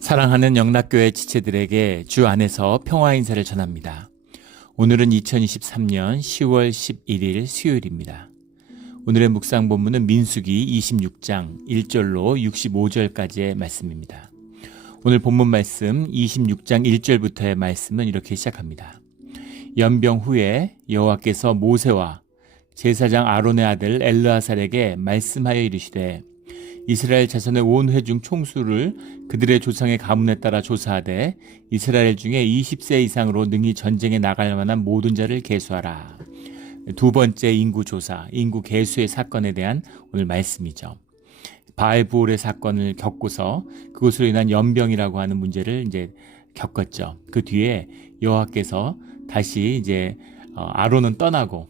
사랑하는 영락교회 지체들에게 주 안에서 평화 인사를 전합니다. 오늘은 2023년 10월 11일 수요일입니다. 오늘의 묵상 본문은 민수기 26장 1절로 65절까지의 말씀입니다. 오늘 본문 말씀 26장 1절부터의 말씀은 이렇게 시작합니다. 연병 후에 여호와께서 모세와 제사장 아론의 아들 엘르아살에게 말씀하여 이르시되 이스라엘 자손의 온 회중 총수를 그들의 조상의 가문에 따라 조사하되 이스라엘 중에 20세 이상으로 능히 전쟁에 나갈 만한 모든 자를 계수하라. 두 번째 인구 조사, 인구 계수의 사건에 대한 오늘 말씀이죠. 바알부올의 사건을 겪고서 그것으로 인한 연병이라고 하는 문제를 이제 겪었죠. 그 뒤에 여호와께서 다시 이제 아론은 떠나고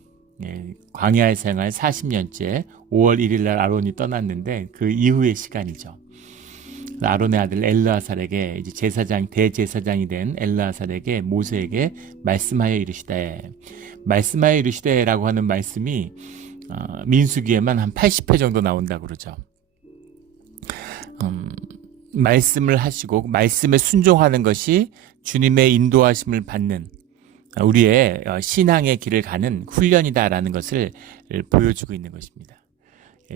광야의 생활 40년째 5월 1일 날 아론이 떠났는데 그 이후의 시간이죠. 아론의 아들 엘르아살에게 이제 대제사장이 된 엘르아살에게 모세에게 말씀하여 이르시되라고 하는 말씀이 민수기에만 한 80회 정도 나온다고 그러죠. 말씀을 하시고 말씀에 순종하는 것이 주님의 인도하심을 받는 우리의 신앙의 길을 가는 훈련이다라는 것을 보여주고 있는 것입니다.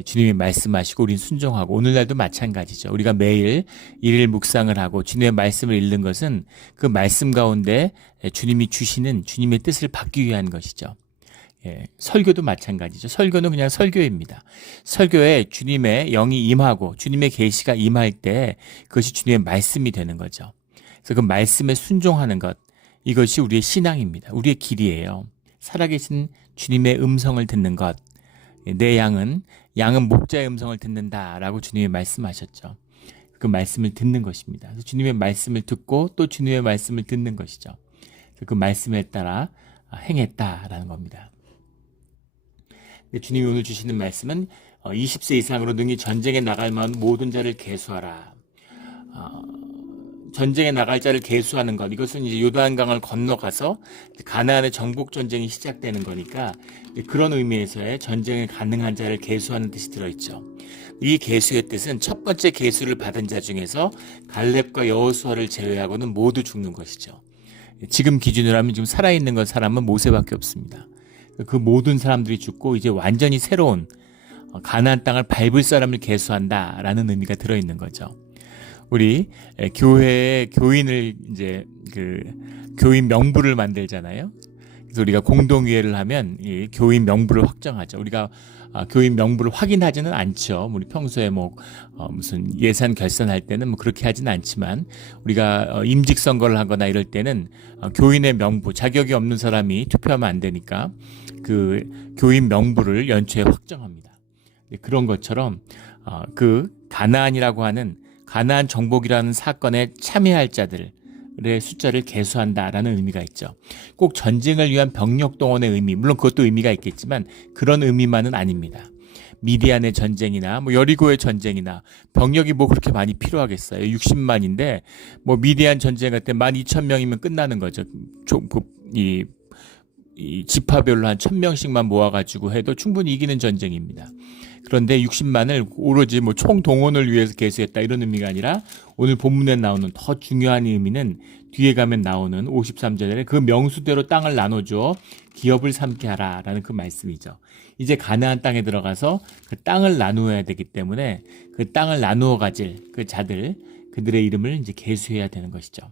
주님이 말씀하시고 우리는 순종하고 오늘날도 마찬가지죠. 우리가 매일 일일 묵상을 하고 주님의 말씀을 읽는 것은 그 말씀 가운데 주님이 주시는 주님의 뜻을 받기 위한 것이죠. 설교도 마찬가지죠. 설교는 그냥 설교입니다. 설교에 주님의 영이 임하고 주님의 계시가 임할 때 그것이 주님의 말씀이 되는 거죠. 그래서 그 말씀에 순종하는 것, 이것이 우리의 신앙입니다. 우리의 길이에요. 살아계신 주님의 음성을 듣는 것. 내 양은 목자의 음성을 듣는다라고 주님이 말씀하셨죠. 그 말씀을 듣는 것입니다. 그래서 주님의 말씀을 듣고 또 주님의 말씀을 듣는 것이죠. 그래서 그 말씀에 따라 행했다라는 겁니다. 주님이 오늘 주시는 말씀은 20세 이상으로 능히 전쟁에 나갈 만한 모든 자를 계수하라. 전쟁에 나갈 자를 계수하는 것, 이것은 이제 요단강을 건너가서 가나안의 정복 전쟁이 시작되는 거니까 그런 의미에서의 전쟁에 가능한 자를 계수하는 뜻이 들어있죠. 이 계수의 뜻은 첫 번째 계수를 받은 자 중에서 갈렙과 여호수아를 제외하고는 모두 죽는 것이죠. 지금 기준으로 하면 지금 살아있는 사람은 모세밖에 없습니다. 그 모든 사람들이 죽고 이제 완전히 새로운 가나안 땅을 밟을 사람을 계수한다라는 의미가 들어있는 거죠. 우리 교회에 교인을 이제 교인 명부를 만들잖아요. 그래서 우리가 공동의회를 하면 이 교인 명부를 확정하죠. 우리가 교인 명부를 확인하지는 않죠. 우리 평소에 무슨 예산 결산할 때는 그렇게 하지는 않지만 우리가 임직 선거를 하거나 이럴 때는 교인의 명부, 자격이 없는 사람이 투표하면 안 되니까 그 교인 명부를 연초에 확정합니다. 그런 것처럼 그 가나안이라고 하는 가나안 정복이라는 사건에 참여할 자들의 숫자를 계수한다라는 의미가 있죠. 꼭 전쟁을 위한 병력 동원의 의미, 물론 그것도 의미가 있겠지만 그런 의미만은 아닙니다. 미디안의 전쟁이나 여리고의 전쟁이나 병력이 그렇게 많이 필요하겠어요. 60만인데 미디안 전쟁 할 때 12,000명이면 끝나는 거죠. 이 지파별로 한 1,000명씩만 모아가지고 해도 충분히 이기는 전쟁입니다. 그런데 60만을 오로지 총동원을 위해서 계수했다 이런 의미가 아니라 오늘 본문에 나오는 더 중요한 의미는 뒤에 가면 나오는 53절에 그 명수대로 땅을 나눠줘 기업을 삼게 하라라는 그 말씀이죠. 이제 가나안 땅에 들어가서 그 땅을 나누어야 되기 때문에 그 땅을 나누어 가질 그 자들, 그들의 이름을 이제 계수해야 되는 것이죠.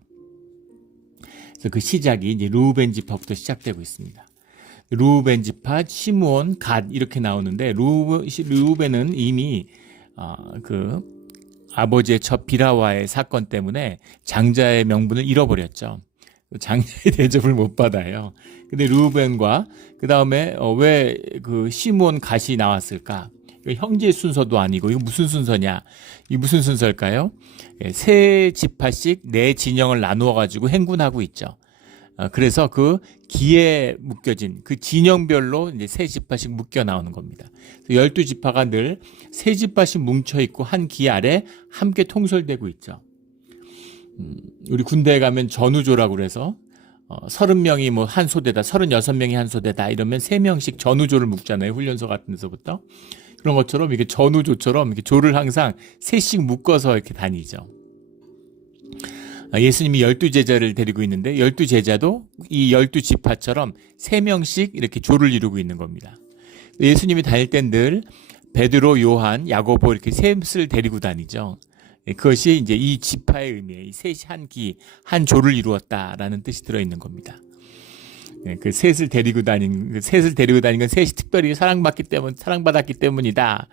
그래서 그 시작이 이제 루벤 지파부터 시작되고 있습니다. 루벤 지파, 시므온, 갓 이렇게 나오는데 루벤은 이미 그 아버지의 첫 비라와의 사건 때문에 장자의 명분을 잃어버렸죠. 장자의 대접을 못 받아요. 근데 루벤과 그 다음에 왜 그 시므온 갓이 나왔을까? 형제 순서도 아니고 이거 무슨 순서냐? 이 무슨 순서일까요? 세 지파씩 네 진영을 나누어 가지고 행군하고 있죠. 그래서 그 기에 묶여진 그 진영별로 이제 세 지파씩 묶여 나오는 겁니다. 12지파가 늘 세 지파씩 뭉쳐 있고 한 기 아래 함께 통솔되고 있죠. 우리 군대에 가면 전우조라고 그래서 30명이 한 소대다, 36명이 한 소대다 이러면 3명씩 전우조를 묶잖아요. 훈련소 같은 데서부터. 그런 것처럼 이게 전우조처럼 이렇게 조를 항상 셋씩 묶어서 이렇게 다니죠. 예수님이 12제자를 데리고 있는데 12제자도 이 12지파처럼 3명씩 이렇게 조를 이루고 있는 겁니다. 예수님이 다닐 땐 늘 베드로, 요한, 야고보 이렇게 셋을 데리고 다니죠. 그것이 이제 이 지파의 의미에 이 셋이 한 조를 이루었다라는 뜻이 들어있는 겁니다. 그 셋을 데리고 다닌 건 셋이 특별히 사랑받았기 때문이다.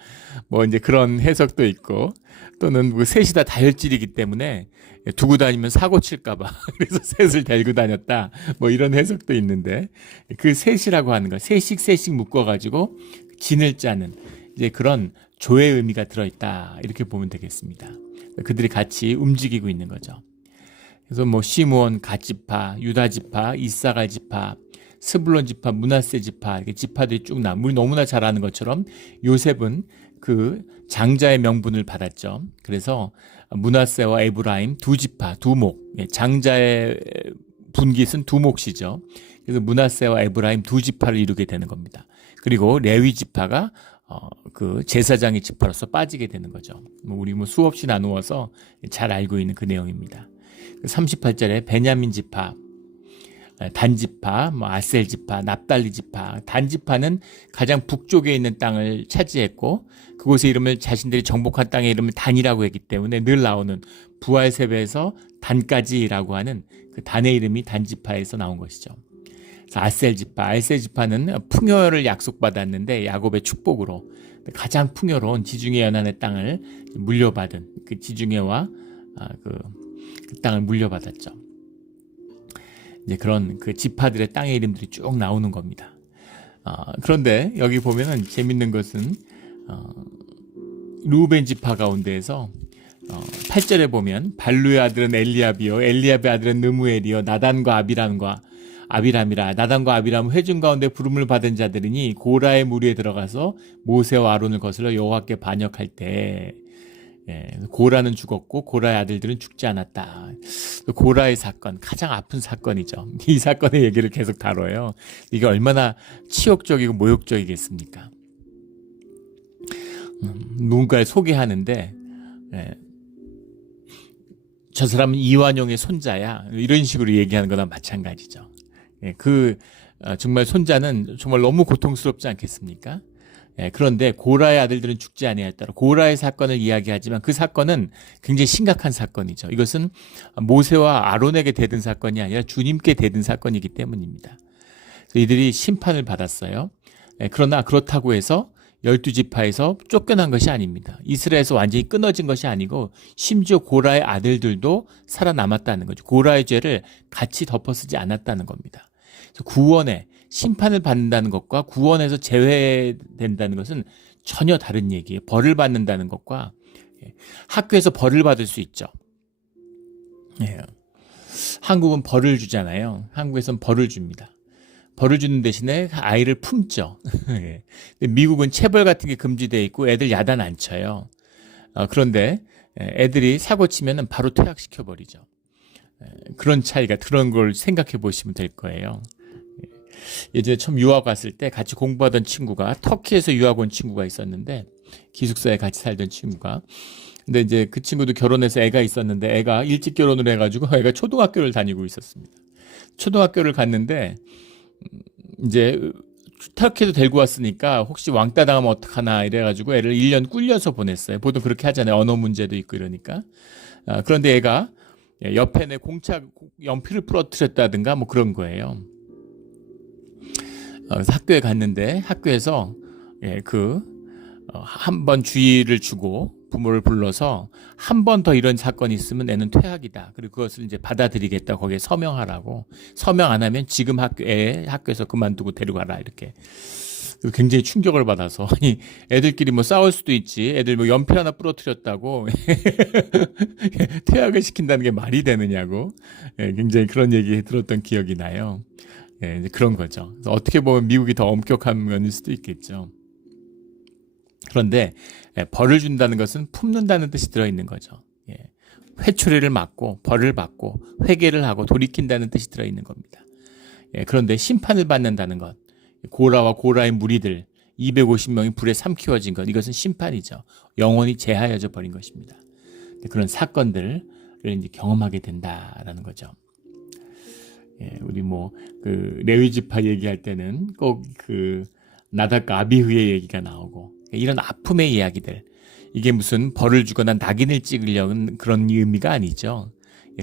뭐 이제 그런 해석도 있고, 또는 그 셋이 다 다혈질이기 때문에 두고 다니면 사고 칠까봐 그래서 셋을 데리고 다녔다. 뭐 이런 해석도 있는데, 그 셋이라고 하는 거, 셋씩 묶어가지고 진을 짜는 이제 그런 조의 의미가 들어있다. 이렇게 보면 되겠습니다. 그들이 같이 움직이고 있는 거죠. 그래서 뭐 시므온 갓지파, 유다 지파, 이사갈 지파, 스불론 지파, 므낫세 지파 이렇게 지파들이 쭉 우리 너무나 잘 아는 것처럼 요셉은 그 장자의 명분을 받았죠. 그래서 므낫세와 에브라임 두 지파, 두목, 장자의 분깃은 두 몫이죠. 그래서 므낫세와 에브라임 두 지파를 이루게 되는 겁니다. 그리고 레위 지파가 그 제사장의 지파로서 빠지게 되는 거죠. 우리 수없이 나누어서 잘 알고 있는 그 내용입니다. 38절에 베냐민 지파, 단지파, 아셀 지파, 납달리 지파. 단지파는 가장 북쪽에 있는 땅을 차지했고 그곳의 이름을 자신들이 정복한 땅의 이름을 단이라고 했기 때문에 늘 나오는 부활세배에서 단까지라고 하는 그 단의 이름이 단지파에서 나온 것이죠. 아셀 지파는 풍요를 약속받았는데 야곱의 축복으로 가장 풍요로운 지중해 연안의 땅을 물려받은 그 지중해와 그 땅을 물려받았죠. 이제 그런 그 지파들의 땅의 이름들이 쭉 나오는 겁니다. 그런데 여기 보면은 재밌는 것은 루벤 지파 가운데에서 8절에 보면 발루의 아들은 엘리압이요 엘리압의 아들은 느무엘이요 나단과 아비람이라. 나단과 아비람은 회중 가운데 부름을 받은 자들이니 고라의 무리에 들어가서 모세와 아론을 거슬러 여호와께 반역할 때 고라는 죽었고 고라의 아들들은 죽지 않았다. 고라의 사건, 가장 아픈 사건이죠. 이 사건의 얘기를 계속 다뤄요. 이게 얼마나 치욕적이고 모욕적이겠습니까? 누군가를 소개하는데 저 사람은 이완용의 손자야. 이런 식으로 얘기하는 거나 마찬가지죠. 정말 손자는 정말 너무 고통스럽지 않겠습니까? 그런데 고라의 아들들은 죽지 아니하였다. 고라의 사건을 이야기하지만 그 사건은 굉장히 심각한 사건이죠. 이것은 모세와 아론에게 대든 사건이 아니라 주님께 대든 사건이기 때문입니다. 이들이 심판을 받았어요. 그러나 그렇다고 해서 12지파에서 쫓겨난 것이 아닙니다. 이스라엘에서 완전히 끊어진 것이 아니고 심지어 고라의 아들들도 살아남았다는 거죠. 고라의 죄를 같이 덮어쓰지 않았다는 겁니다. 그래서 구원에 심판을 받는다는 것과 구원에서 제외된다는 것은 전혀 다른 얘기예요. 벌을 받는다는 것과 학교에서 벌을 받을 수 있죠. 한국은 벌을 주잖아요. 한국에서는 벌을 줍니다. 벌을 주는 대신에 아이를 품죠. 미국은 체벌 같은 게 금지되어 있고 애들 야단 안 쳐요. 그런데 애들이 사고 치면 바로 퇴학시켜버리죠. 그런 걸 생각해 보시면 될 거예요. 예전에 처음 유학 왔을 때 같이 공부하던 친구가 터키에서 유학 온 친구가 있었는데 기숙사에 같이 살던 친구가 근데 이제 그 친구도 결혼해서 애가 있었는데 애가 일찍 결혼을 해가지고 애가 초등학교를 다니고 있었습니다. 초등학교를 갔는데 이제 터키에도 데리고 왔으니까 혹시 왕따 당하면 어떡하나 이래가지고 애를 1년 꿀려서 보냈어요. 보통 그렇게 하잖아요. 언어 문제도 있고 이러니까. 그런데 애가 옆에 내 연필을 부러뜨렸다든가 뭐 그런 거예요. 학교에 갔는데 학교에서 한 번 주의를 주고 부모를 불러서 한 번 더 이런 사건이 있으면 애는 퇴학이다. 그리고 그것을 이제 받아들이겠다. 거기에 서명하라고. 서명 안 하면 지금 학교에서 그만두고 데려가라. 이렇게. 굉장히 충격을 받아서 아니 애들끼리 뭐 싸울 수도 있지. 애들 뭐 연필 하나 부러뜨렸다고 퇴학을 시킨다는 게 말이 되느냐고. 굉장히 그런 얘기 들었던 기억이 나요. 이제 그런 거죠. 그래서 어떻게 보면 미국이 더 엄격한 면일 수도 있겠죠. 그런데 벌을 준다는 것은 품는다는 뜻이 들어있는 거죠. 회초리를 맞고 벌을 받고 회개를 하고 돌이킨다는 뜻이 들어있는 겁니다. 그런데 심판을 받는다는 것, 고라와 고라의 무리들 250명이 불에 삼키워진 것, 이것은 심판이죠. 영원히 제하여져 버린 것입니다. 그런 사건들 이제 경험하게 된다라는 거죠. 우리 레위 지파 얘기할 때는 꼭 나답과 아비후의 얘기가 나오고, 이런 아픔의 이야기들, 이게 무슨 벌을 주거나 낙인을 찍으려는 그런 의미가 아니죠.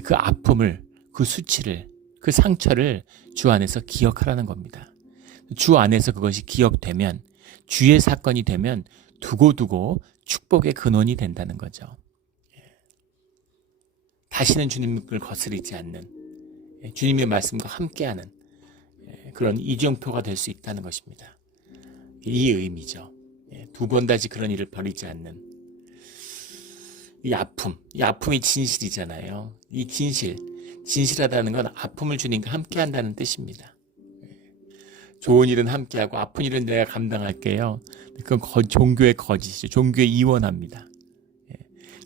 그 아픔을, 그 수치를, 그 상처를 주 안에서 기억하라는 겁니다. 주 안에서 그것이 기억되면, 주의 사건이 되면 두고두고 축복의 근원이 된다는 거죠. 다시는 주님을 거스르지 않는, 주님의 말씀과 함께하는 그런 이정표가 될 수 있다는 것입니다. 이 의미죠. 두 번 다시 그런 일을 벌이지 않는 이 아픔이 진실이잖아요. 이 진실하다는 건 아픔을 주님과 함께한다는 뜻입니다. 좋은 일은 함께하고 아픈 일은 내가 감당할게요. 그건 종교의 거짓이죠. 종교의 이원합니다.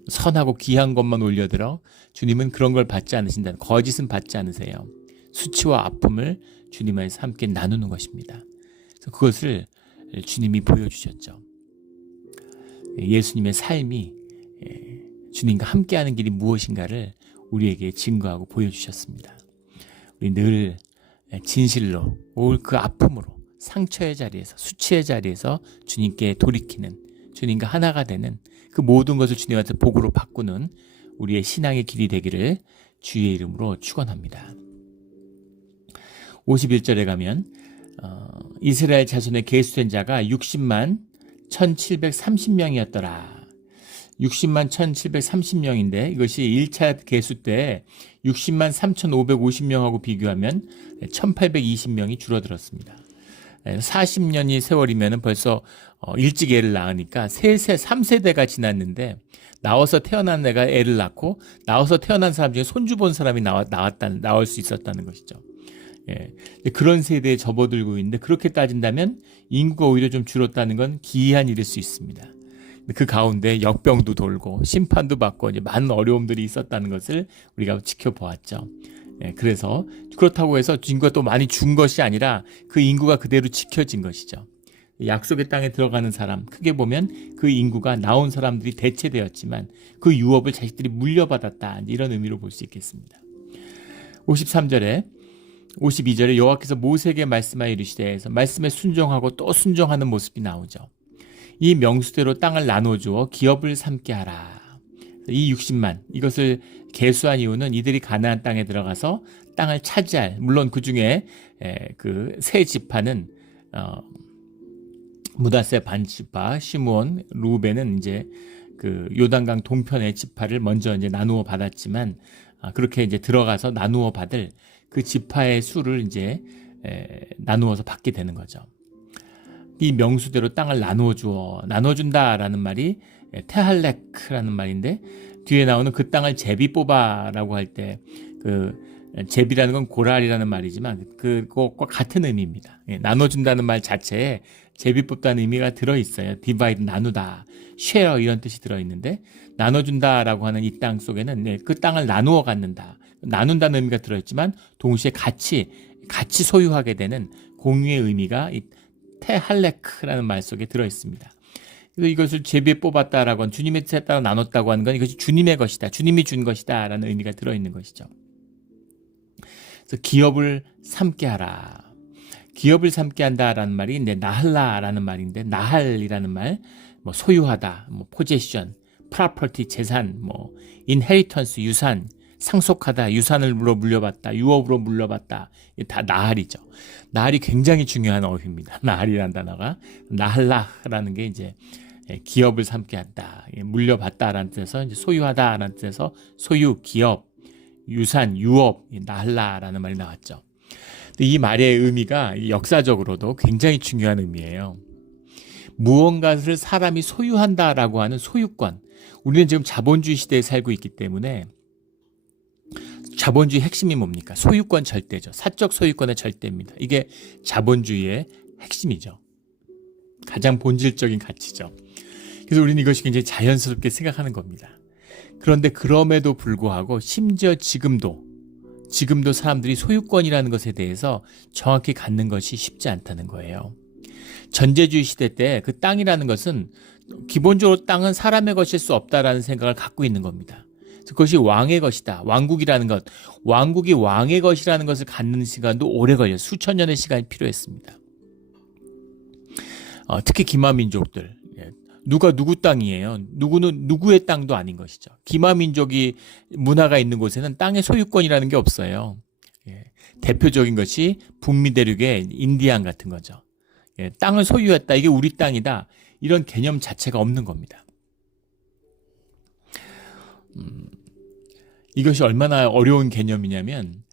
선하고 귀한 것만 올려들어 주님은 그런 걸 받지 않으신다는, 거짓은 받지 않으세요. 수치와 아픔을 주님 안에서 함께 나누는 것입니다. 그래서 그것을 주님이 보여주셨죠. 예수님의 삶이 주님과 함께하는 길이 무엇인가를 우리에게 증거하고 보여주셨습니다. 우리 늘 진실로 그 아픔으로, 상처의 자리에서, 수치의 자리에서 주님께 돌이키는, 주님과 하나가 되는 그 모든 것을 주님한테 복으로 바꾸는 우리의 신앙의 길이 되기를 주의 이름으로 축원합니다. 51절에 가면 이스라엘 자손의 계수된 자가 60만 1730명이었더라. 60만 1730명인데 이것이 1차 계수 때 60만 3550명하고 비교하면 1820명이 줄어들었습니다. 40년이 세월이면 벌써 일찍 애를 낳으니까 3세대가 지났는데, 나와서 태어난 애가 애를 낳고 나와서 태어난 사람 중에 손주 본 사람이 나올 수 있었다는 것이죠. 그런 세대에 접어들고 있는데, 그렇게 따진다면 인구가 오히려 좀 줄었다는 건 기이한 일일 수 있습니다. 그 가운데 역병도 돌고 심판도 받고 이제 많은 어려움들이 있었다는 것을 우리가 지켜보았죠. 그래서 그렇다고 해서 인구가 또 많이 준 것이 아니라 그 인구가 그대로 지켜진 것이죠. 약속의 땅에 들어가는 사람, 크게 보면 그 인구가 나온 사람들이 대체되었지만 그 유업을 자식들이 물려받았다, 이런 의미로 볼 수 있겠습니다. 53절에 52절에 여호와께서 모세에게 말씀하여 이르시되 해서 말씀에 순종하고 또 순종하는 모습이 나오죠. 이 명수대로 땅을 나눠주어 기업을 삼게 하라. 이 60만, 이것을 계수한 이유는 이들이 가나안 땅에 들어가서 땅을 차지할, 물론 그 중에 그 세 지파는 므낫세 반지파, 시므온, 루벤은 이제 그 요단강 동편의 지파를 먼저 이제 나누어 받았지만, 그렇게 이제 들어가서 나누어 받을 그 지파의 수를 이제 나누어서 받게 되는 거죠. 이 명수대로 땅을 나눠준다라는 말이 테할렉라는 말인데, 뒤에 나오는 그 땅을 제비 뽑아라고 할 때 그 제비라는 건 고랄이라는 말이지만 그것과 같은 의미입니다. 나눠준다는 말 자체에 제비 뽑다는 의미가 들어있어요. 디바이드, 나누다, 쉐어, 이런 뜻이 들어있는데, 나눠준다라고 하는 이 땅 속에는 그 땅을 나누어 갖는다, 나눈다는 의미가 들어있지만 동시에 같이 소유하게 되는 공유의 의미가 이 테할렉라는 말 속에 들어있습니다. 그래서 이것을 제비에 뽑았다라고 하는, 주님의 뜻에 따라 나눴다고 하는 건 이것이 주님의 것이다, 주님이 준 것이다 라는 의미가 들어있는 것이죠. 그래서 기업을 삼게 하라. 기업을 삼게 한다라는 말이 이제 나할라라는 말인데, 나할이라는 말, 소유하다, 포제션, 프로퍼티, 재산, 인헤리턴스, 유산, 상속하다, 유산으로 물려받다, 유업으로 물려받다, 다 나할이죠. 나할이 굉장히 중요한 어휘입니다. 나할이라는 단어가, 나할라라는 게 이제 기업을 삼게 한다, 물려받다라는 뜻에서 이제 소유하다라는 뜻에서 소유, 기업, 유산, 유업, 나할라라는 말이 나왔죠. 근데 이 말의 의미가 역사적으로도 굉장히 중요한 의미예요. 무언가를 사람이 소유한다라고 하는 소유권. 우리는 지금 자본주의 시대에 살고 있기 때문에 자본주의 핵심이 뭡니까? 소유권 절대죠. 사적 소유권의 절대입니다. 이게 자본주의의 핵심이죠. 가장 본질적인 가치죠. 그래서 우리는 이것이 굉장히 자연스럽게 생각하는 겁니다. 그런데 그럼에도 불구하고 심지어 지금도 사람들이 소유권이라는 것에 대해서 정확히 갖는 것이 쉽지 않다는 거예요. 전제주의 시대 때 그 땅이라는 것은 기본적으로 땅은 사람의 것일 수 없다라는 생각을 갖고 있는 겁니다. 그것이 왕의 것이다. 왕국이라는 것, 왕국이 왕의 것이라는 것을 갖는 시간도 오래 걸려요. 수천 년의 시간이 필요했습니다. 특히 기마민족들, 누가 누구 땅이에요. 누구는 누구의 땅도 아닌 것이죠. 기마민족이 문화가 있는 곳에는 땅의 소유권이라는 게 없어요. 대표적인 것이 북미 대륙의 인디안 같은 거죠. 땅을 소유했다. 이게 우리 땅이다. 이런 개념 자체가 없는 겁니다. 이것이 얼마나 어려운 개념이냐면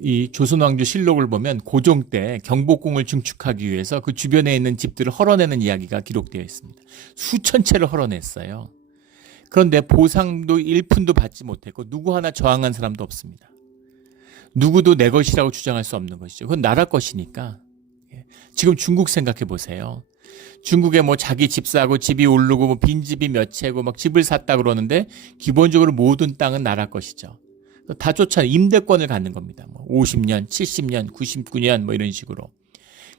이 조선왕조 실록을 보면 고종 때 경복궁을 증축하기 위해서 그 주변에 있는 집들을 헐어내는 이야기가 기록되어 있습니다. 수천 채를 헐어냈어요. 그런데 보상도 1푼도 받지 못했고 누구 하나 저항한 사람도 없습니다. 누구도 내 것이라고 주장할 수 없는 것이죠. 그건 나라 것이니까. 지금 중국 생각해 보세요. 중국에 뭐 자기 집 사고 집이 오르고 뭐 빈집이 몇 채고 막 집을 샀다 그러는데 기본적으로 모든 땅은 나라 것이죠. 다 쫓아 임대권을 갖는 겁니다. 뭐 50년, 70년, 99년 뭐 이런 식으로.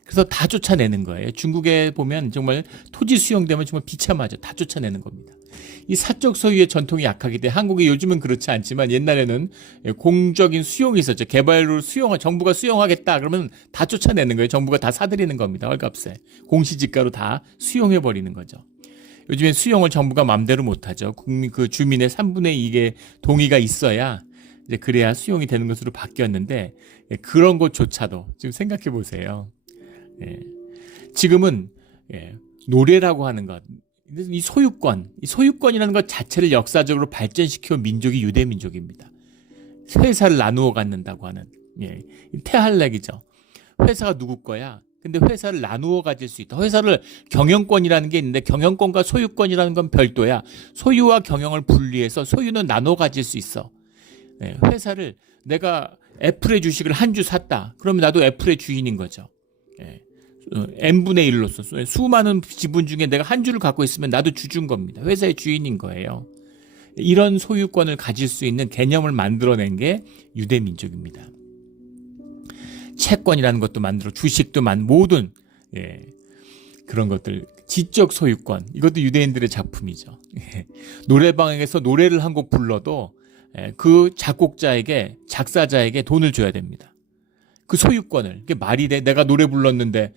그래서 다 쫓아내는 거예요. 중국에 보면 정말 토지 수용되면 정말 비참하죠. 다 쫓아내는 겁니다. 이 사적 소유의 전통이 약하기 때문에 한국이 요즘은 그렇지 않지만 옛날에는 공적인 수용이 있었죠. 개발로 정부가 수용하겠다 그러면 다 쫓아내는 거예요. 정부가 다 사들이는 겁니다. 헐값에. 공시지가로 다 수용해버리는 거죠. 요즘엔 수용을 정부가 마음대로 못하죠. 그 주민의 3분의 2의 동의가 있어야 이제 그래야 수용이 되는 것으로 바뀌었는데 그런 것조차도 지금 생각해 보세요. 지금은 노래라고 하는 것, 이 소유권이라는 것 자체를 역사적으로 발전시켜온 민족이 유대 민족입니다. 회사를 나누어 갖는다고 하는 태할렉이죠. 회사가 누구 거야? 근데 회사를 나누어 가질 수 있다. 회사를 경영권이라는 게 있는데 경영권과 소유권이라는 건 별도야. 소유와 경영을 분리해서 소유는 나누어 가질 수 있어. 회사를 내가 애플의 주식을 한 주 샀다. 그러면 나도 애플의 주인인 거죠. n분의 1로서 수많은 지분 중에 내가 한 주를 갖고 있으면 나도 주주인 겁니다. 회사의 주인인 거예요. 이런 소유권을 가질 수 있는 개념을 만들어낸 게 유대민족입니다. 채권이라는 것도 만들어 주식도 모든 그런 것들 지적 소유권 이것도 유대인들의 작품이죠. 노래방에서 노래를 한 곡 불러도 그 작곡자에게 작사자에게 돈을 줘야 됩니다. 그 소유권을 이게 말이 돼? 내가 노래 불렀는데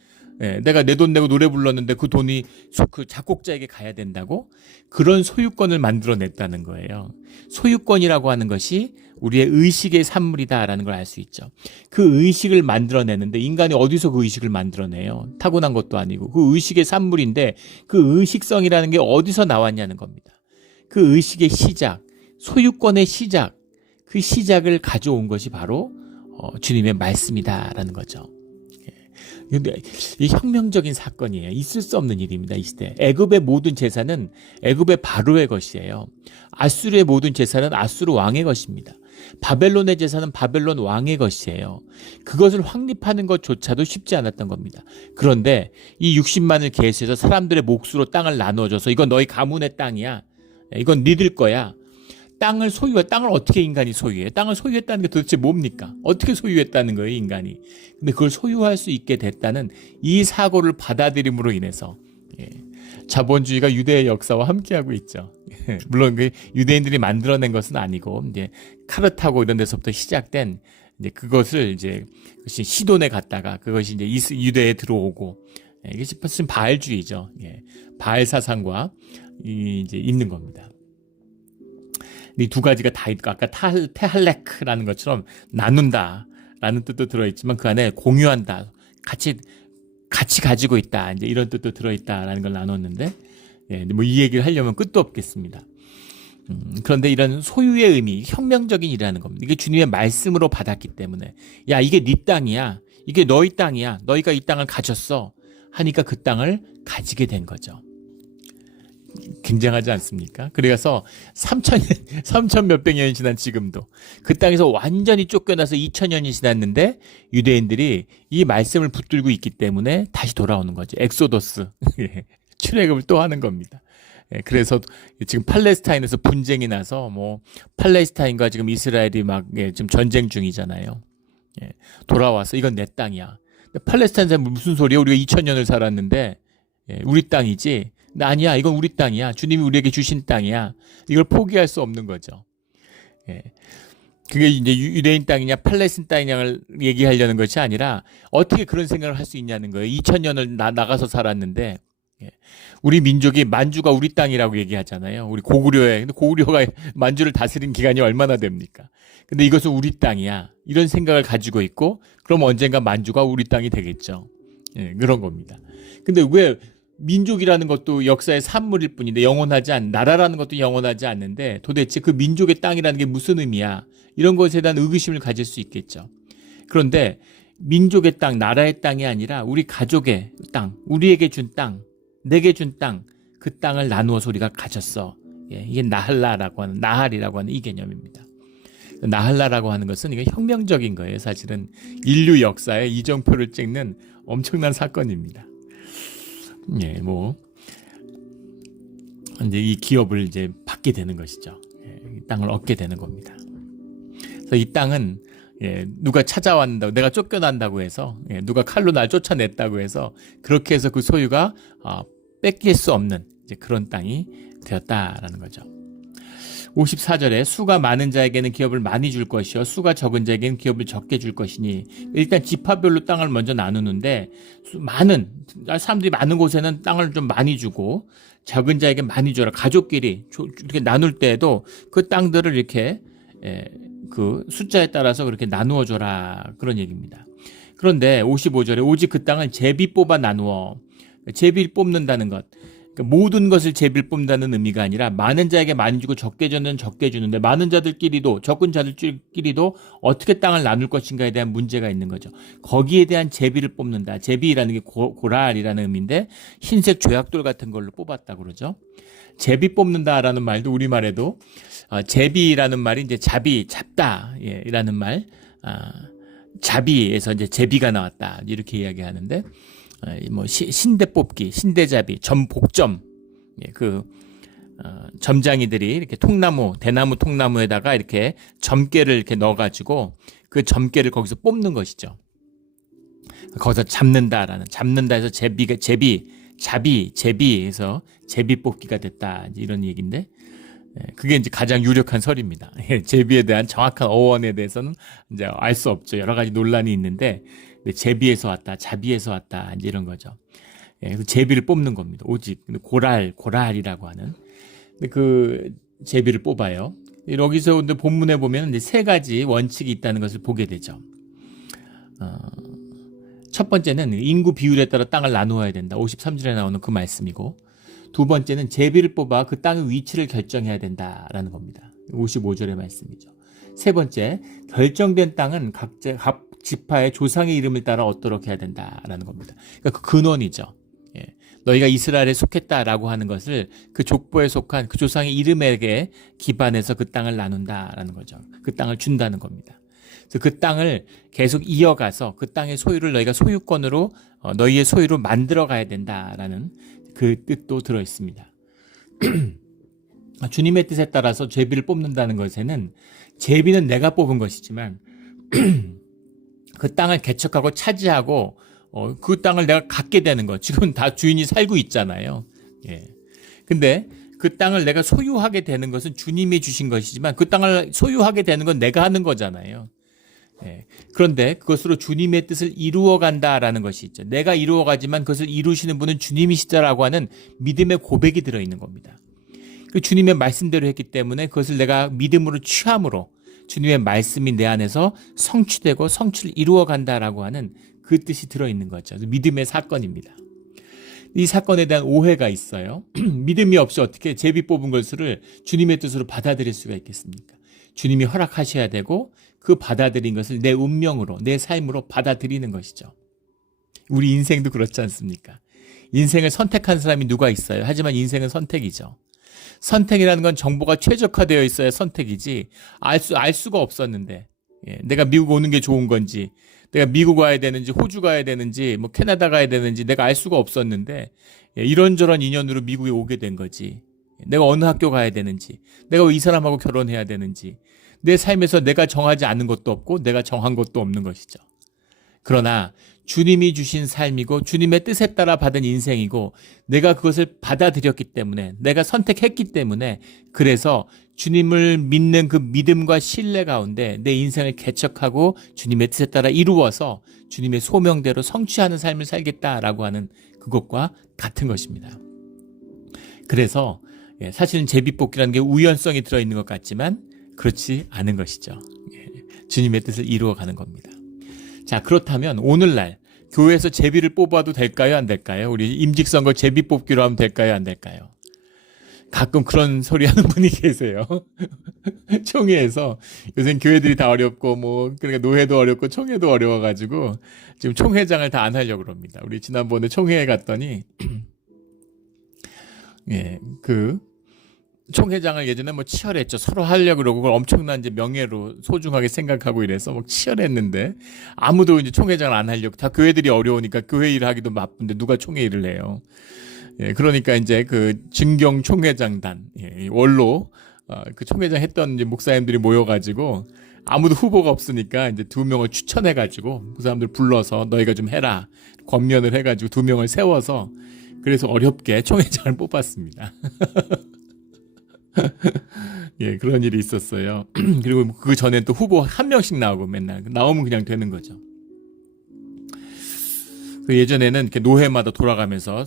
내가 내 돈 내고 노래 불렀는데 그 돈이 그 작곡자에게 가야 된다고? 그런 소유권을 만들어냈다는 거예요. 소유권이라고 하는 것이 우리의 의식의 산물이다라는 걸 알 수 있죠. 그 의식을 만들어내는데 인간이 어디서 그 의식을 만들어내요? 타고난 것도 아니고 그 의식의 산물인데 그 의식성이라는 게 어디서 나왔냐는 겁니다. 그 의식의 시작, 소유권의 시작, 그 시작을 가져온 것이 바로 주님의 말씀이다라는 거죠. 근데 이 혁명적인 사건이에요. 있을 수 없는 일입니다. 이 시대. 애굽의 모든 재산은 애굽의 바로의 것이에요. 아수르의 모든 재산은 아수르 왕의 것입니다. 바벨론의 재산은 바벨론 왕의 것이에요. 그것을 확립하는 것조차도 쉽지 않았던 겁니다. 그런데 이 60만을 계수해서 사람들의 몫으로 땅을 나눠줘서 이건 너희 가문의 땅이야. 이건 니들 거야. 땅을 어떻게 인간이 소유해? 땅을 소유했다는 게 도대체 뭡니까? 어떻게 소유했다는 거예요, 인간이? 근데 그걸 소유할 수 있게 됐다는 이 사고를 받아들임으로 인해서 자본주의가 유대의 역사와 함께하고 있죠. 물론 그 유대인들이 만들어낸 것은 아니고 이제 카르타고 이런 데서부터 시작된 이제 그것을 이제 시돈에 갔다가 그것이 이제 유대에 들어오고 이게 사실 바알주의죠. 바알 사상과 이제 있는 겁니다. 이 두 가지가 다 있고 아까 테할렉라는 것처럼 나눈다라는 뜻도 들어있지만 그 안에 공유한다, 같이 가지고 있다 이제 이런 뜻도 들어있다라는 걸 나눴는데 뭐 이 얘기를 하려면 끝도 없겠습니다. 그런데 이런 소유의 의미, 혁명적인 일이라는 겁니다. 이게 주님의 말씀으로 받았기 때문에 야 이게 네 땅이야, 이게 너희 땅이야, 너희가 이 땅을 가졌어 하니까 그 땅을 가지게 된 거죠. 굉장하지 않습니까? 그래서 3천 몇백 년이 지난 지금도 그 땅에서 완전히 쫓겨나서 2000년이 지났는데 유대인들이 이 말씀을 붙들고 있기 때문에 다시 돌아오는 거죠. 엑소더스 출애굽을 또 하는 겁니다. 그래서 지금 팔레스타인에서 분쟁이 나서 뭐 팔레스타인과 지금 이스라엘이 막 지금 전쟁 중이잖아요. 돌아와서 이건 내 땅이야. 팔레스타인 사람 무슨 소리야? 우리가 2000년을 살았는데 우리 땅이지. 근데 아니야, 이건 우리 땅이야. 주님이 우리에게 주신 땅이야. 이걸 포기할 수 없는 거죠. 예. 그게 이제 유대인 땅이냐 팔레스타인 땅이냐를 얘기하려는 것이 아니라 어떻게 그런 생각을 할 수 있냐는 거예요. 2000년을 나가서 살았는데 우리 민족이 만주가 우리 땅이라고 얘기하잖아요. 우리 고구려에. 근데 고구려가 만주를 다스린 기간이 얼마나 됩니까? 근데 이것은 우리 땅이야. 이런 생각을 가지고 있고 그럼 언젠가 만주가 우리 땅이 되겠죠. 예, 그런 겁니다. 근데 왜 민족이라는 것도 역사의 산물일 뿐인데 영원하지 않은 나라라는 것도 영원하지 않는데 도대체 그 민족의 땅이라는 게 무슨 의미야? 이런 것에 대한 의구심을 가질 수 있겠죠. 그런데 민족의 땅, 나라의 땅이 아니라 우리 가족의 땅, 우리에게 준 땅, 내게 준 땅, 그 땅을 나누어서 우리가 가졌어. 예, 이게 나할라라고 하는, 나할이라고 하는 이 개념입니다. 나할라라고 하는 것은 이게 혁명적인 거예요. 사실은 인류 역사에 이정표를 찍는 엄청난 사건입니다. 예, 뭐 이제 이 기업을 이제 받게 되는 것이죠. 예, 이 땅을 얻게 되는 겁니다. 그래서 이 땅은 누가 찾아왔다고, 내가 쫓겨난다고 해서, 누가 칼로 날 쫓아냈다고 해서 그렇게 해서 그 소유가 뺏길 수 없는 이제 그런 땅이 되었다라는 거죠. 54절에 수가 많은 자에게는 기업을 많이 줄 것이요 수가 적은 자에게는 기업을 적게 줄 것이니, 일단 지파별로 땅을 먼저 나누는데 많은 사람들이 많은 곳에는 땅을 좀 많이 주고 적은 자에게 많이 줘라. 가족끼리 이렇게 나눌 때에도 그 땅들을 이렇게 그 숫자에 따라서 그렇게 나누어 줘라, 그런 얘기입니다. 그런데 55절에 오직 그 땅을 제비 뽑아 나누어, 제비를 뽑는다는 것, 모든 것을 제비를 뽑는다는 의미가 아니라 많은 자에게 많이 주고 적게 주는 적게 주는데 많은 자들끼리도 적은 자들끼리도 어떻게 땅을 나눌 것인가에 대한 문제가 있는 거죠. 거기에 대한 제비를 뽑는다. 제비라는 게 고랄이라는 의미인데 흰색 조약돌 같은 걸로 뽑았다 그러죠. 제비 뽑는다라는 말도 우리말에도 제비라는 말이 이제 잡이, 잡다 이라는 말, 잡이에서 이제 제비가 나왔다 이렇게 이야기하는데, 뭐 신대 뽑기, 신대잡이, 점복점, 점장이들이 이렇게 통나무, 대나무 통나무에다가 이렇게 점괘를 이렇게 넣어가지고 그 점괘를 거기서 뽑는 것이죠. 거기서 잡는다 해서 제비가 제비에서 제비 뽑기가 됐다 이런 얘기인데, 그게 이제 가장 유력한 설입니다. 제비에 대한 정확한 어원에 대해서는 이제 알 수 없죠. 여러 가지 논란이 있는데 제비에서 왔다, 자비에서 왔다 이제 이런 거죠. 제비를 뽑는 겁니다. 오직 고랄이라고 하는 그 제비를 뽑아요. 여기서 근데 본문에 보면 이제 세 가지 원칙이 있다는 것을 보게 되죠. 첫 번째는 인구 비율에 따라 땅을 나누어야 된다. 53절에 나오는 그 말씀이고, 두 번째는 제비를 뽑아 그 땅의 위치를 결정해야 된다라는 겁니다. 55절의 말씀이죠. 세 번째, 결정된 땅은 각 지파의 조상의 이름을 따라 얻도록 해야 된다라는 겁니다. 그러니까 그 근원이죠. 너희가 이스라엘에 속했다라고 하는 것을 그 족보에 속한 그 조상의 이름에게 기반해서 그 땅을 나눈다라는 거죠. 그 땅을 준다는 겁니다. 그래서 그 땅을 계속 이어가서 그 땅의 소유를 너희가 소유권으로 너희의 소유로 만들어 가야 된다라는 그 뜻도 들어 있습니다. 주님의 뜻에 따라서 제비를 뽑는다는 것에는 제비는 내가 뽑은 것이지만 그 땅을 개척하고 차지하고 그 땅을 내가 갖게 되는 것. 지금 다 주인이 살고 있잖아요. 근데 그 땅을 내가 소유하게 되는 것은 주님이 주신 것이지만 그 땅을 소유하게 되는 건 내가 하는 거잖아요. 그런데 그것으로 주님의 뜻을 이루어 간다라는 것이 있죠. 내가 이루어 가지만 그것을 이루시는 분은 주님이시다라고 하는 믿음의 고백이 들어있는 겁니다. 그 주님의 말씀대로 했기 때문에 그것을 내가 믿음으로 취함으로 주님의 말씀이 내 안에서 성취되고 성취를 이루어 간다라고 하는 그 뜻이 들어있는 거죠. 믿음의 사건입니다. 이 사건에 대한 오해가 있어요. 믿음이 없이 어떻게 제비 뽑은 것을 주님의 뜻으로 받아들일 수가 있겠습니까? 주님이 허락하셔야 되고 그 받아들인 것을 내 운명으로, 내 삶으로 받아들이는 것이죠. 우리 인생도 그렇지 않습니까? 인생을 선택한 사람이 누가 있어요? 하지만 인생은 선택이죠. 선택이라는 건 정보가 최적화되어 있어야 선택이지 알 수가 없었는데, 내가 미국 오는 게 좋은 건지, 내가 미국 가야 되는지, 호주 가야 되는지, 뭐 캐나다 가야 되는지 내가 알 수가 없었는데 이런저런 인연으로 미국에 오게 된 거지. 내가 어느 학교 가야 되는지, 내가 왜 이 사람하고 결혼해야 되는지, 내 삶에서 내가 정하지 않은 것도 없고 내가 정한 것도 없는 것이죠. 그러나 주님이 주신 삶이고 주님의 뜻에 따라 받은 인생이고 내가 그것을 받아들였기 때문에 내가 선택했기 때문에 그래서 주님을 믿는 그 믿음과 신뢰 가운데 내 인생을 개척하고 주님의 뜻에 따라 이루어서 주님의 소명대로 성취하는 삶을 살겠다라고 하는 그것과 같은 것입니다. 그래서 사실은 제비뽑기라는 게 우연성이 들어있는 것 같지만 그렇지 않은 것이죠. 주님의 뜻을 이루어가는 겁니다. 자, 그렇다면 오늘날 교회에서 제비를 뽑아도 될까요? 안 될까요? 우리 임직선거 제비 뽑기로 하면 될까요? 안 될까요? 가끔 그런 소리 하는 분이 계세요. 총회에서 요새 교회들이 다 어렵고 그러니까 노회도 어렵고 총회도 어려워가지고 지금 총회장을 다 안 하려고 그럽니다. 우리 지난번에 총회에 갔더니 그 총회장을 예전에 치열했죠. 서로 하려고 그러고 그걸 엄청난 이제 명예로 소중하게 생각하고 이래서 치열했는데 아무도 이제 총회장을 안 하려고 다 교회들이 어려우니까 교회 일을 하기도 바쁜데 누가 총회 일을 해요. 그러니까 이제 그 증경 총회장단 원로 그 총회장 했던 이제 목사님들이 모여가지고 아무도 후보가 없으니까 이제 2명을 추천해가지고 그 사람들 불러서 너희가 좀 해라 권면을 해가지고 2명을 세워서 그래서 어렵게 총회장을 뽑았습니다. 그런 일이 있었어요. 그리고 그 전에 또 후보 1명씩 나오고 맨날 나오면 그냥 되는 거죠. 예전에는 이렇게 노회마다 돌아가면서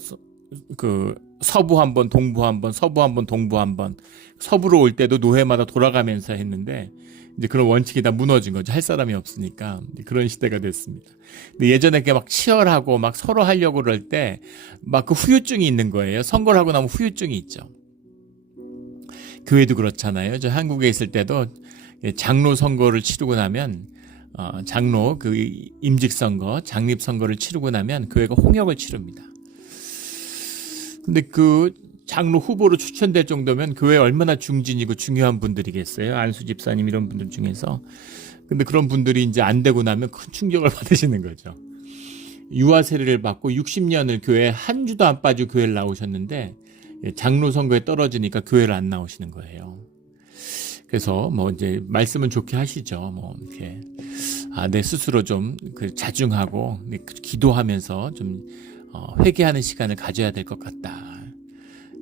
그 서부 한 번, 동부 한 번, 서부 한 번, 동부 한 번, 서부로 올 때도 노회마다 돌아가면서 했는데 이제 그런 원칙이 다 무너진 거죠. 할 사람이 없으니까 그런 시대가 됐습니다. 근데 예전에 막 치열하고 막 서로 하려고 그럴 때 막 그 후유증이 있는 거예요. 선거를 하고 나면 후유증이 있죠. 교회도 그렇잖아요. 저 한국에 있을 때도 장로 선거를 치르고 나면 장로 그 임직 선거, 장립 선거를 치르고 나면 교회가 홍역을 치릅니다. 근데 그 장로 후보로 추천될 정도면 교회에 얼마나 중진이고 중요한 분들이겠어요. 안수 집사님 이런 분들 중에서. 근데 그런 분들이 이제 안 되고 나면 큰 충격을 받으시는 거죠. 유아 세례를 받고 60년을 교회에 한 주도 안 빠지고 교회를 나오셨는데 장로 선거에 떨어지니까 교회를 안 나오시는 거예요. 그래서 이제 말씀은 좋게 하시죠. 이렇게 내 스스로 좀 자중하고 기도하면서 좀 회개하는 시간을 가져야 될 것 같다.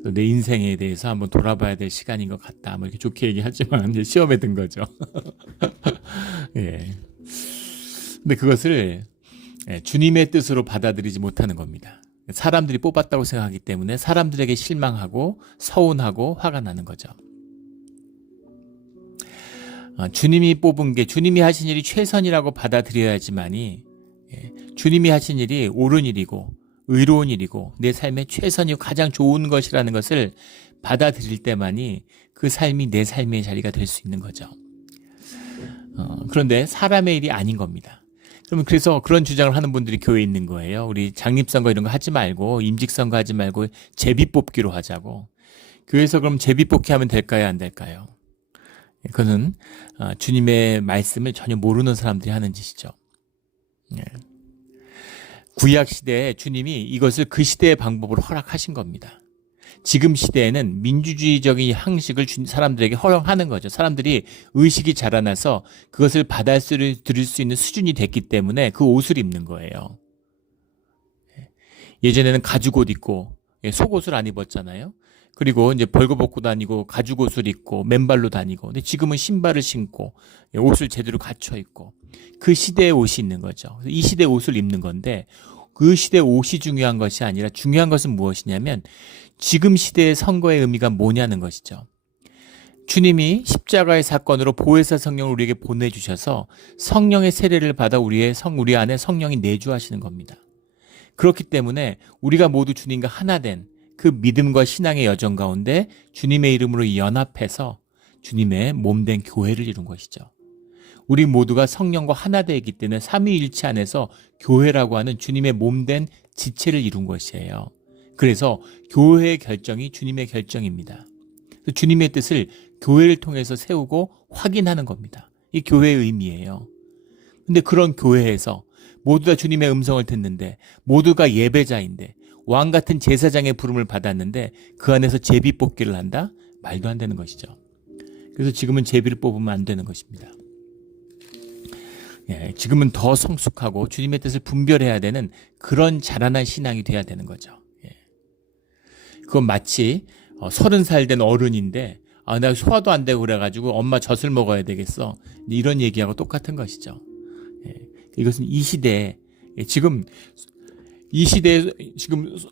내 인생에 대해서 한번 돌아봐야 될 시간인 것 같다. 이렇게 좋게 얘기하지만 이제 시험에 든 거죠. 근데 그것을 주님의 뜻으로 받아들이지 못하는 겁니다. 사람들이 뽑았다고 생각하기 때문에 사람들에게 실망하고 서운하고 화가 나는 거죠. 주님이 뽑은 게 주님이 하신 일이 최선이라고 받아들여야지만이 주님이 하신 일이 옳은 일이고 의로운 일이고 내 삶의 최선이고 가장 좋은 것이라는 것을 받아들일 때만이 그 삶이 내 삶의 자리가 될 수 있는 거죠. 그런데 사람의 일이 아닌 겁니다. 그래서 그런 주장을 하는 분들이 교회에 있는 거예요. 우리 장립선거 이런 거 하지 말고 임직선거 하지 말고 제비뽑기로 하자고. 교회에서 그럼 제비뽑기 하면 될까요? 안 될까요? 그것은 주님의 말씀을 전혀 모르는 사람들이 하는 짓이죠. 구약 시대에 주님이 이것을 그 시대의 방법으로 허락하신 겁니다. 지금 시대에는 민주주의적인 형식을 사람들에게 허용하는 거죠. 사람들이 의식이 자라나서 그것을 받아들일 수 있는 수준이 됐기 때문에 그 옷을 입는 거예요. 예전에는 가죽옷 입고 속옷을 안 입었잖아요. 그리고 이제 벌거벗고 다니고 가죽옷을 입고 맨발로 다니고 근데 지금은 신발을 신고 옷을 제대로 갖춰 입고 그 시대의 옷이 있는 거죠. 이 시대의 옷을 입는 건데 그 시대의 옷이 중요한 것이 아니라 중요한 것은 무엇이냐면 지금 시대의 선거의 의미가 뭐냐는 것이죠. 주님이 십자가의 사건으로 보혜사 성령을 우리에게 보내주셔서 성령의 세례를 받아 우리 안에 성령이 내주하시는 겁니다. 그렇기 때문에 우리가 모두 주님과 하나 된 그 믿음과 신앙의 여정 가운데 주님의 이름으로 연합해서 주님의 몸된 교회를 이룬 것이죠. 우리 모두가 성령과 하나 되기 때문에 삼위일체 안에서 교회라고 하는 주님의 몸된 지체를 이룬 것이에요. 그래서 교회의 결정이 주님의 결정입니다. 주님의 뜻을 교회를 통해서 세우고 확인하는 겁니다. 이 교회의 의미예요. 근데 그런 교회에서 모두 다 주님의 음성을 듣는데 모두가 예배자인데 왕 같은 제사장의 부름을 받았는데 그 안에서 제비 뽑기를 한다? 말도 안 되는 것이죠. 그래서 지금은 제비를 뽑으면 안 되는 것입니다. 지금은 더 성숙하고 주님의 뜻을 분별해야 되는 그런 자라난 신앙이 돼야 되는 거죠. 그건 마치 30살 된 어른인데 나 소화도 안 되고 그래가지고 엄마 젖을 먹어야 되겠어. 이런 얘기하고 똑같은 것이죠. 이것은 이 시대에 지금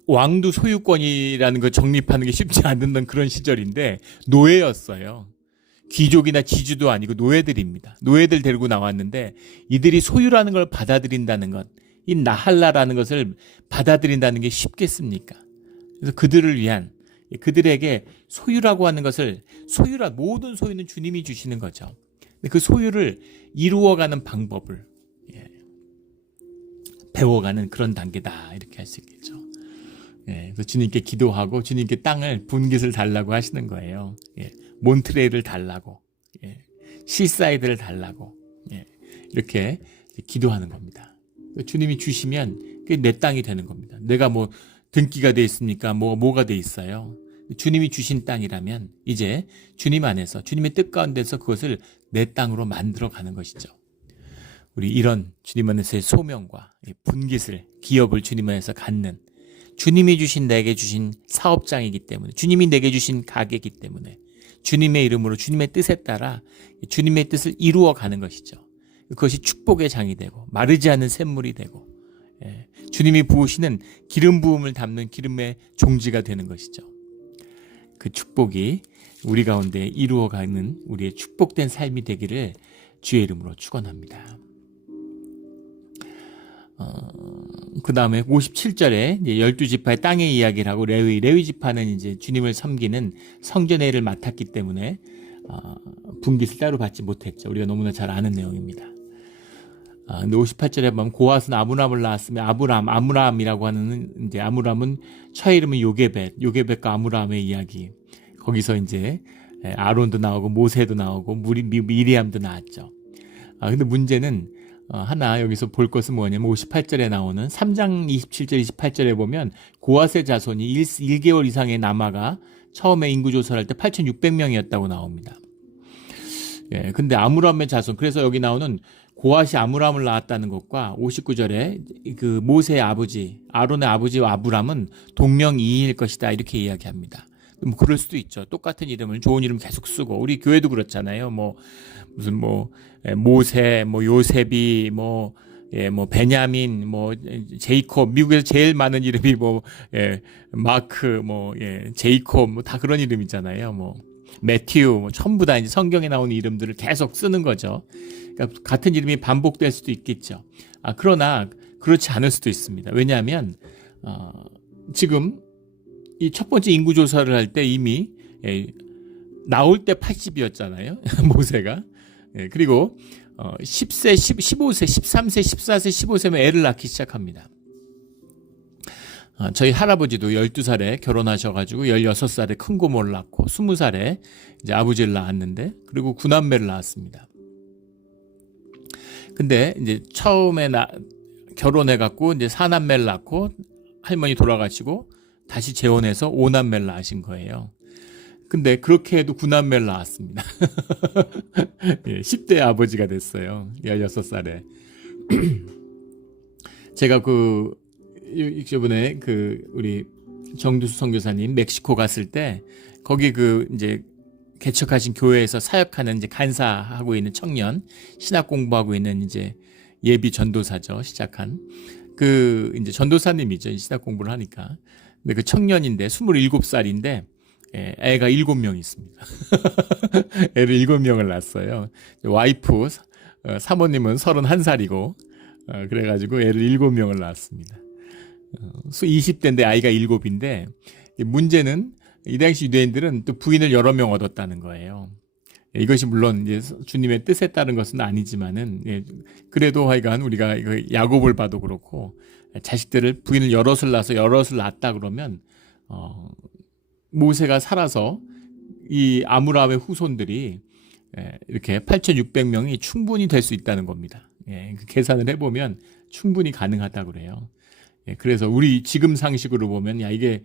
왕도 소유권이라는 걸 정립하는 게 쉽지 않는 그런 시절인데 노예였어요. 귀족이나 지주도 아니고 노예들입니다. 노예들 데리고 나왔는데 이들이 소유라는 걸 받아들인다는 것, 이 나할라라는 것을 받아들인다는 게 쉽겠습니까? 그래서 그들에게 소유라고 하는 것을 모든 소유는 주님이 주시는 거죠. 그 소유를 이루어가는 방법을 배워가는 그런 단계다 이렇게 할 수 있겠죠. 그래서 주님께 기도하고 주님께 땅을 분깃을 달라고 하시는 거예요. 몬트레일을 달라고, 실사이드를 달라고 이렇게 기도하는 겁니다. 주님이 주시면 그게 내 땅이 되는 겁니다. 내가 뭐 등기가 돼 있습니까? 뭐가 돼 있어요? 주님이 주신 땅이라면 이제 주님 안에서 주님의 뜻 가운데서 그것을 내 땅으로 만들어 가는 것이죠. 우리 이런 주님 안에서의 소명과 분깃을 기업을 주님 안에서 갖는 주님이 내게 주신 사업장이기 때문에 주님이 내게 주신 가게이기 때문에 주님의 이름으로 주님의 뜻에 따라 주님의 뜻을 이루어 가는 것이죠. 그것이 축복의 장이 되고 마르지 않는 샘물이 되고 주님이 부으시는 기름 부음을 담는 기름의 종지가 되는 것이죠. 그 축복이 우리 가운데 이루어가는 우리의 축복된 삶이 되기를 주의 이름으로 축원합니다. 그 다음에 57절에 12지파의 땅의 이야기를 하고 레위 지파는 이제 주님을 섬기는 성전의 일을 맡았기 때문에 분깃을 따로 받지 못했죠. 우리가 너무나 잘 아는 내용입니다. 근데 58절에 보면 고핫은 아므람을 낳았으며 아므람이라고 하는 이제 아므람은 처의 이름은 요게벳과 아므람의 이야기. 거기서 이제 아론도 나오고 모세도 나오고 미리암도 나왔죠. 근데 문제는 하나 여기서 볼 것은 뭐냐면 58절에 나오는 3장 27절 28절에 보면 고핫의 자손이 1개월 이상의 남아가 처음에 인구조사를 할 때 8,600명이었다고 나옵니다. 근데 아므람의 자손, 그래서 여기 나오는 고핫이 아므람을 낳았다는 것과 59절에 그 모세의 아버지, 아론의 아버지와 아브람은 동명이인일 것이다 이렇게 이야기합니다. 뭐 그럴 수도 있죠. 똑같은 이름을 좋은 이름 계속 쓰고 우리 교회도 그렇잖아요. 무슨 모세, 요셉이 베냐민, 제이콥, 미국에서 제일 많은 이름이 마크, 제이콥, 다 그런 이름이잖아요. 매튜, 전부 다 이제 성경에 나오는 이름들을 계속 쓰는 거죠. 그러니까 같은 이름이 반복될 수도 있겠죠. 그러나 그렇지 않을 수도 있습니다. 왜냐하면 지금 이 첫 번째 인구 조사를 할 때 이미 나올 때 80이었잖아요. 모세가. 그리고 10세, 15세, 13세, 14세, 15세면 애를 낳기 시작합니다. 저희 할아버지도 12살에 결혼하셔가지고 16살에 큰 고모를 낳고 20살에 이제 아버지를 낳았는데 그리고 9남매를 낳았습니다. 근데 이제 처음에 결혼해갖고 이제 4남매를 낳고 할머니 돌아가시고 다시 재혼해서 5남매를 낳으신 거예요. 근데 그렇게 해도 9남매를 낳았습니다. 10대 아버지가 됐어요. 16살에. 제가 이번에 우리 정두수 선교사님 멕시코 갔을 때 거기 이제 개척하신 교회에서 사역하는 이제 간사하고 있는 청년, 신학 공부하고 있는 이제 예비 전도사죠. 시작한 이제 전도사님이죠. 신학 공부를 하니까. 근데 그 청년인데 27살인데 애가 7명 있습니다. 애를 7명을 낳았어요. 와이프 사모님은 31살이고 그래가지고 애를 7명을 낳았습니다. 20대인데 아이가 7인데 문제는 이 당시 유대인들은 또 부인을 여러 명 얻었다는 거예요. 이것이 물론 이제 주님의 뜻에 따른 것은 아니지만은 그래도 하여간 우리가 야곱을 봐도 그렇고 자식들을 부인을 여럿을 낳았다 그러면 모세가 살아서 이 아므람의 후손들이 이렇게 8,600명이 충분히 될 수 있다는 겁니다. 그 계산을 해보면 충분히 가능하다고 그래요. 그래서 우리 지금 상식으로 보면 이게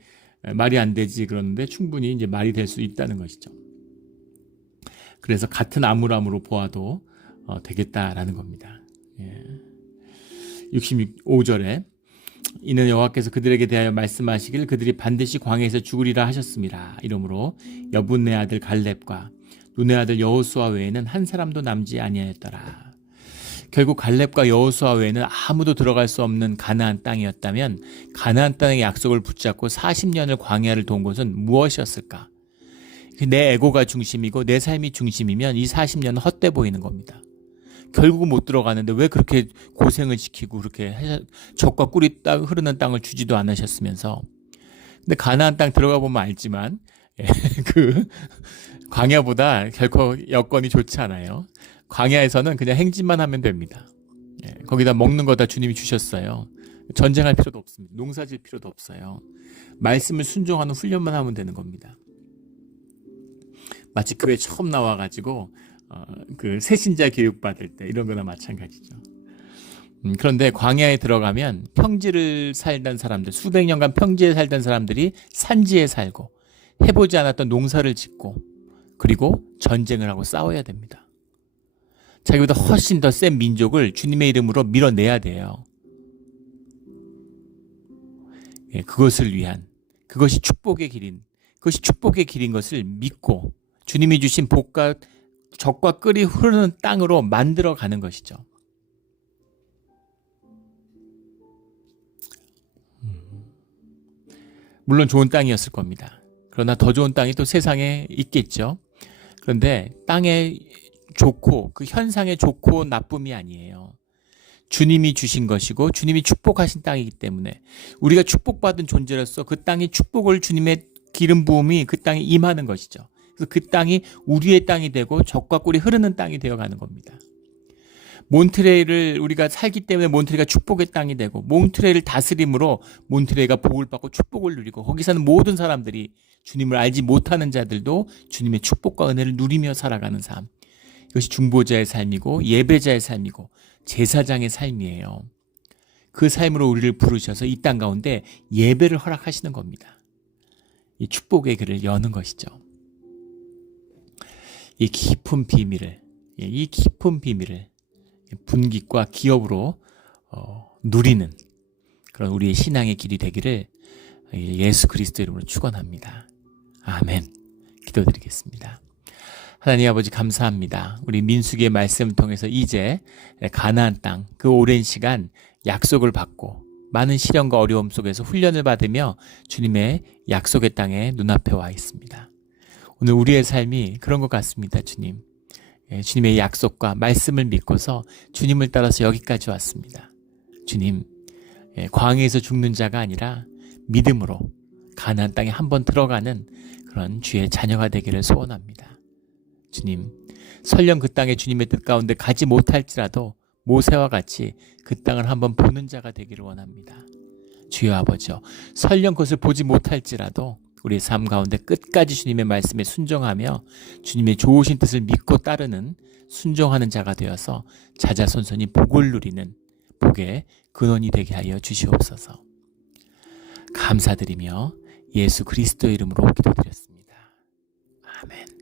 말이 안 되지 그러는데 충분히 이제 말이 될 수 있다는 것이죠. 그래서 같은 아므람으로 보아도 되겠다라는 겁니다. 65절에 이는 여호와께서 그들에게 대하여 말씀하시길 그들이 반드시 광야에서 죽으리라 하셨습니다. 이러므로 여분네 아들 갈렙과 눈의 아들 여호수아 외에는 한 사람도 남지 아니하였더라. 결국 갈렙과 여호수아 외에는 아무도 들어갈 수 없는 가나안 땅이었다면 가나안 땅의 약속을 붙잡고 40년을 광야를 돈 것은 무엇이었을까? 내 에고가 중심이고 내 삶이 중심이면 이 40년은 헛돼 보이는 겁니다. 결국은 못 들어가는데 왜 그렇게 고생을 시키고 그렇게 젖과 꿀이 흐르는 땅을 주지도 않으셨으면서. 근데 가나안 땅 들어가 보면 알지만 그 광야보다 결코 여건이 좋지 않아요. 광야에서는 그냥 행진만 하면 됩니다. 거기다 먹는 거 다 주님이 주셨어요. 전쟁할 필요도 없습니다. 농사질 필요도 없어요. 말씀을 순종하는 훈련만 하면 되는 겁니다. 마치 교회 처음 나와가지고 그 새신자 교육 받을 때 이런 거나 마찬가지죠. 그런데 광야에 들어가면 평지를 살던 사람들, 수백 년간 평지에 살던 사람들이 산지에 살고 해보지 않았던 농사를 짓고 그리고 전쟁을 하고 싸워야 됩니다. 자기보다 훨씬 더 센 민족을 주님의 이름으로 밀어내야 돼요. 그것을 위한, 그것이 축복의 길인 것을 믿고 주님이 주신 복과 젖과 꿀이 흐르는 땅으로 만들어가는 것이죠. 물론 좋은 땅이었을 겁니다. 그러나 더 좋은 땅이 또 세상에 있겠죠. 그런데 땅에 좋고 그 현상에 좋고 나쁨이 아니에요. 주님이 주신 것이고 주님이 축복하신 땅이기 때문에 우리가 축복받은 존재로서 그 땅의 축복을 주님의 기름 부음이 그 땅에 임하는 것이죠. 그래서 그 땅이 우리의 땅이 되고 젖과 꿀이 흐르는 땅이 되어가는 겁니다. 몬트레일을 우리가 살기 때문에 몬트레일가 축복의 땅이 되고 몬트레일을 다스림으로 몬트레일가 복을 받고 축복을 누리고 거기 사는 모든 사람들이 주님을 알지 못하는 자들도 주님의 축복과 은혜를 누리며 살아가는 삶. 이것이 중보자의 삶이고 예배자의 삶이고 제사장의 삶이에요. 그 삶으로 우리를 부르셔서 이 땅 가운데 예배를 허락하시는 겁니다. 이 축복의 길을 여는 것이죠. 이 깊은 비밀을 분깃과 기업으로 누리는 그런 우리의 신앙의 길이 되기를 예수 그리스도 이름으로 축원합니다. 아멘. 기도드리겠습니다. 하나님 아버지 감사합니다. 우리 민수기의 말씀을 통해서 이제 가나안 땅 그 오랜 시간 약속을 받고 많은 시련과 어려움 속에서 훈련을 받으며 주님의 약속의 땅에 눈앞에 와 있습니다. 오늘 우리의 삶이 그런 것 같습니다. 주님. 주님의 약속과 말씀을 믿고서 주님을 따라서 여기까지 왔습니다. 주님, 광야에서 죽는 자가 아니라 믿음으로 가나안 땅에 한번 들어가는 그런 주의 자녀가 되기를 소원합니다. 주님, 설령 그 땅에 주님의 뜻 가운데 가지 못할지라도 모세와 같이 그 땅을 한번 보는 자가 되기를 원합니다. 주여 아버지여, 설령 그것을 보지 못할지라도 우리의 삶 가운데 끝까지 주님의 말씀에 순종하며 주님의 좋으신 뜻을 믿고 따르는 순종하는 자가 되어서 자자손손이 복을 누리는 복의 근원이 되게 하여 주시옵소서. 감사드리며 예수 그리스도의 이름으로 기도드렸습니다. 아멘.